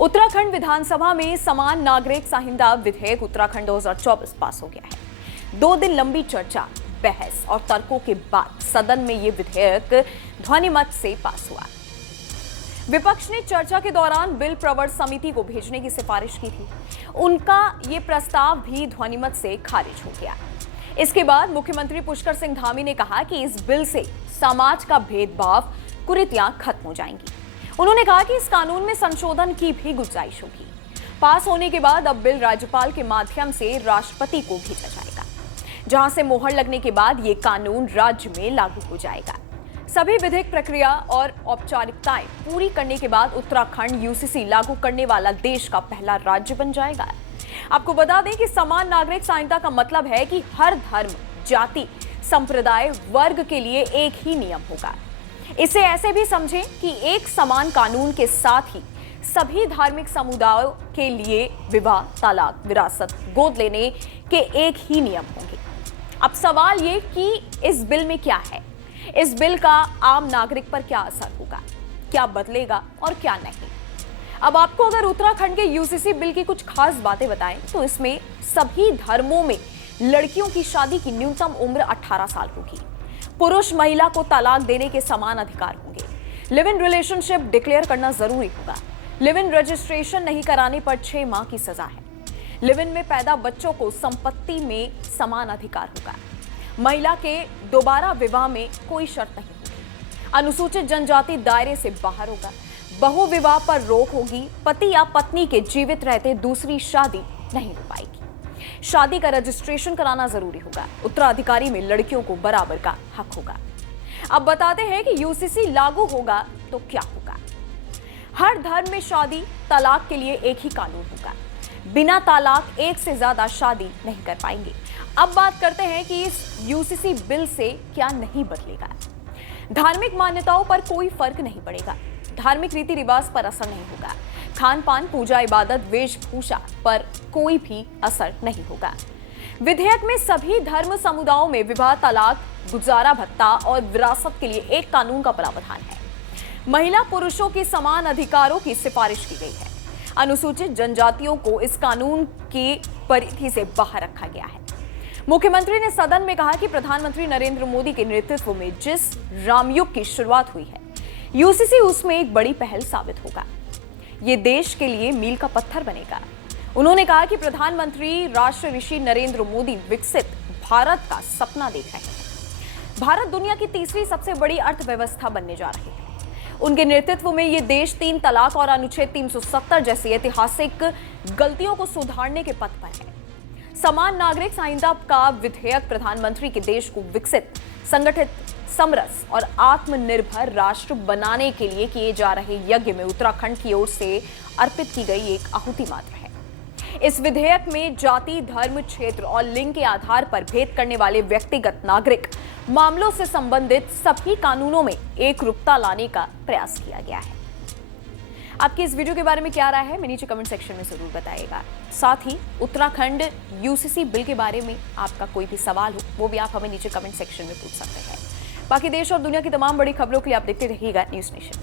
उत्तराखंड विधानसभा में समान नागरिक संहिता विधेयक उत्तराखंड 2024 पास हो गया है। 2 दिन लंबी चर्चा, बहस और तर्कों के बाद सदन में ये विधेयक ध्वनिमत से पास हुआ। विपक्ष ने चर्चा के दौरान बिल प्रवर समिति को भेजने की सिफारिश की थी। उनका ये प्रस्ताव भी ध्वनिमत से खारिज हो गया। इसके बाद मुख्यमंत्री पुष्कर सिंह धामी ने कहा कि इस बिल से समाज का भेदभाव, कुरीतियां खत्म हो जाएंगी। उन्होंने कहा कि इस कानून में संशोधन की भी गुंजाइश होगी। पास होने के बाद अब बिल राज्यपाल के माध्यम से राष्ट्रपति को भेजा जाएगा, जहां से मोहर लगने के बाद ये कानून राज्य में लागू हो जाएगा। सभी विधिक प्रक्रिया और औपचारिकताएं पूरी करने के बाद उत्तराखंड यूसीसी लागू करने वाला देश का पहला राज्य बन जाएगा। आपको बता दें कि समान नागरिक संहिता का मतलब है कि हर धर्म, जाति, संप्रदाय, वर्ग के लिए एक ही नियम होगा। इसे ऐसे भी समझें कि एक समान कानून के साथ ही सभी धार्मिक समुदायों के लिए विवाह, तलाक, विरासत, गोद लेने के एक ही नियम होंगे। अब सवाल ये कि इस बिल में क्या है, इस बिल का आम नागरिक पर क्या असर होगा, क्या बदलेगा और क्या नहीं। अब आपको अगर उत्तराखंड के यूसीसी बिल की कुछ खास बातें बताएं तो इसमें सभी धर्मों में लड़कियों की शादी की न्यूनतम उम्र 18 साल होगी। पुरुष महिला को तलाक देने के समान अधिकार होंगे। लिव इन रिलेशनशिप डिक्लेयर करना जरूरी होगा। लिव इन रजिस्ट्रेशन नहीं कराने पर 6 माह की सजा है। लिव इन में पैदा बच्चों को संपत्ति में समान अधिकार होगा। महिला के दोबारा विवाह में कोई शर्त नहीं होगी। अनुसूचित जनजाति दायरे से बाहर होगा। बहु विवाह पर रोक होगी। पति या पत्नी के जीवित रहते दूसरी शादी नहीं हो पाएगी। शादी का रजिस्ट्रेशन कराना जरूरी होगा। उत्तराधिकारी में लड़कियों को बराबर का हक होगा। अब बताते हैं कि यूसीसी लागू होगा तो क्या होगा। हर धर्म में शादी, तलाक के लिए एक ही कानून होगा। बिना तलाक एक से ज्यादा शादी नहीं कर पाएंगे। अब बात करते हैं कि इस यूसीसी बिल से क्या नहीं बदलेगा। धार्मिक मान्यताओं पर कोई फर्क नहीं पड़ेगा। धार्मिक रीति रिवाज पर असर नहीं होगा। खान पान, पूजा, इबादत, वेशभूषा पर कोई भी असर नहीं होगा। विधेयक में सभी धर्म समुदायों में विवाह, तलाक, गुजारा भत्ता और विरासत के लिए एक कानून का प्रावधान है। महिला पुरुषों के समान अधिकारों की सिफारिश की गई है। अनुसूचित जनजातियों को इस कानून की परिधि से बाहर रखा गया है। मुख्यमंत्री ने सदन में कहा कि प्रधानमंत्री नरेंद्र मोदी के नेतृत्व में जिस रामयुग की शुरुआत हुई है, यूसीसी उसमें एक बड़ी पहल साबित होगा। ये देश के लिए मील का पत्थर बनेगा। उन्होंने कहा कि प्रधानमंत्री राष्ट्र ऋषि नरेंद्र मोदी विकसित भारत का सपना देख रहे हैं। भारत दुनिया की तीसरी सबसे बड़ी अर्थव्यवस्था बनने जा रही है। उनके नेतृत्व में ये देश 3 तलाक और अनुच्छेद 370 जैसी ऐतिहासिक गलतियों को सुधारने के पथ पर है। समान नागरिक संहिता का विधेयक प्रधानमंत्री के देश को विकसित, संगठित, समरस और आत्मनिर्भर राष्ट्र बनाने के लिए किए जा रहे यज्ञ में उत्तराखंड की ओर से अर्पित की गई एक आहुति मात्र है। इस विधेयक में जाति, धर्म, क्षेत्र और लिंग के आधार पर भेद करने वाले व्यक्तिगत नागरिक मामलों से संबंधित सभी कानूनों में एकरूपता लाने का प्रयास किया गया है। आपकी इस वीडियो के बारे में क्या राय है, नीचे कमेंट सेक्शन में जरूर बताइएगा। साथ ही उत्तराखंड यूसीसी बिल के बारे में आपका कोई भी सवाल हो वो भी आप हमें नीचे कमेंट सेक्शन में पूछ सकते हैं। बाकी देश और दुनिया की तमाम बड़ी खबरों के लिए आप देखते रहिएगा न्यूज़ नेशन।